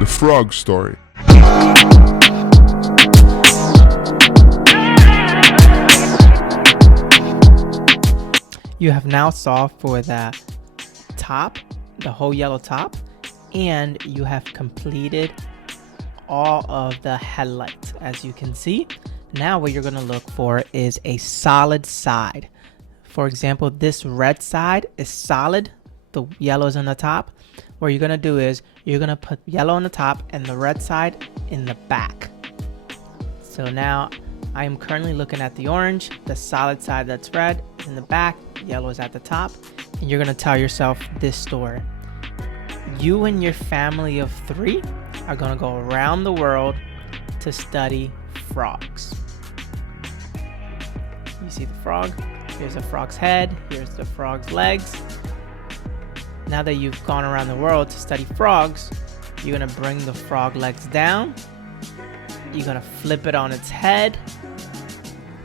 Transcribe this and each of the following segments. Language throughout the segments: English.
The frog story. You have now solved for the top, the whole yellow top, and you have completed all of the headlights. As you can see, now what you're going to look for is a solid side. For example, this red side is solid, the yellow is on the top. What you're going to do is you're going to put yellow on the top and the red side in the back. So now I am currently looking at the orange, the solid side that's red is in the back, yellow is at the top, and you're going to tell yourself this story. You and your family of 3 are going to go around the world to study frogs. You see the frog? Here's the frog's head, here's the frog's legs. Now that you've gone around the world to study frogs, you're going to bring the frog legs down. You're going to flip it on its head.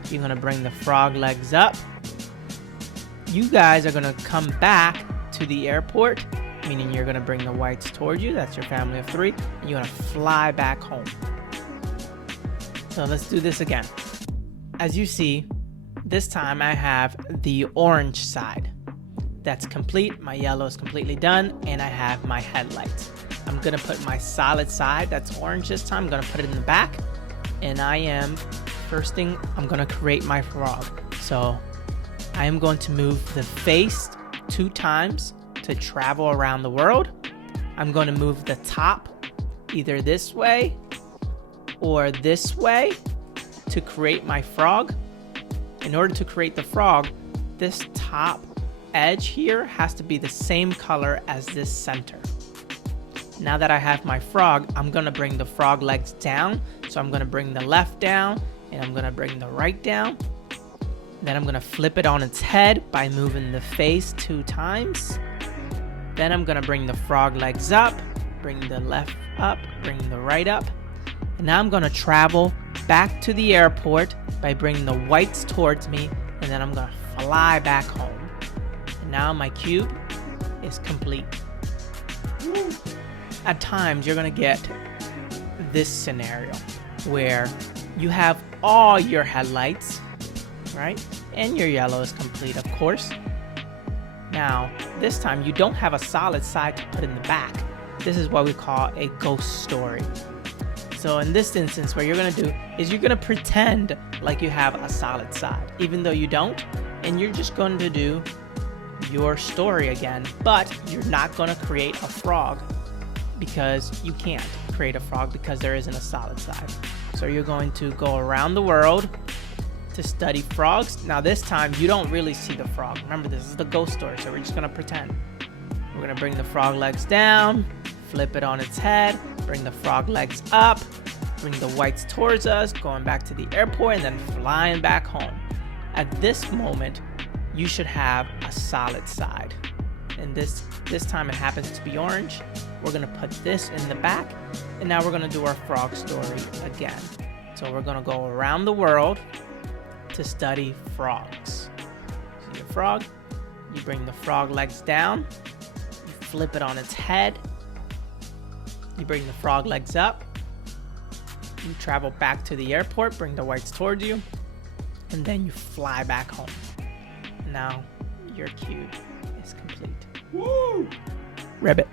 You're going to bring the frog legs up. You guys are going to come back to the airport, meaning you're going to bring the whites towards you. That's your family of 3. And you're going to fly back home. So let's do this again. As you see, this time I have the orange side. That's complete. My yellow is completely done, and I have my headlights. I'm gonna put my solid side, that's orange this time, I'm gonna put it in the back, and first thing, I'm gonna create my frog. So I am going to move the face 2 times to travel around the world. I'm going to move the top either this way or this way to create my frog. In order to create the frog, this top edge here has to be the same color as this center. Now that I have my frog, I'm gonna bring the frog legs down. So I'm gonna bring the left down and I'm gonna bring the right down. Then I'm gonna flip it on its head by moving the face 2 times. Then I'm gonna bring the frog legs up, bring the left up, bring the right up. And now I'm gonna travel back to the airport by bringing the whites towards me, and then I'm gonna fly back home. And now my cube is complete. At times you're gonna get this scenario where you have all your headlights, right? And your yellow is complete, of course. Now, this time you don't have a solid side to put in the back. This is what we call a ghost story. So in this instance, what you're gonna do is you're gonna pretend like you have a solid side, even though you don't, and you're just going to do your story again, but you're not gonna create a frog because you can't create a frog because there isn't a solid side. So you're going to go around the world to study frogs. Now this time you don't really see the frog. Remember, this is the ghost story, so we're just gonna pretend. We're gonna bring the frog legs down, flip it on its head, bring the frog legs up, bring the whites towards us, going back to the airport, and then flying back home. At this moment, you should have a solid side. And this time it happens to be orange. We're gonna put this in the back, and now we're gonna do our frog story again. So we're gonna go around the world to study frogs. See a frog? You bring the frog legs down, you flip it on its head, you bring the frog legs up, you travel back to the airport, bring the whites towards you, and then you fly back home. Now your cube is complete. Woo! Ribbit.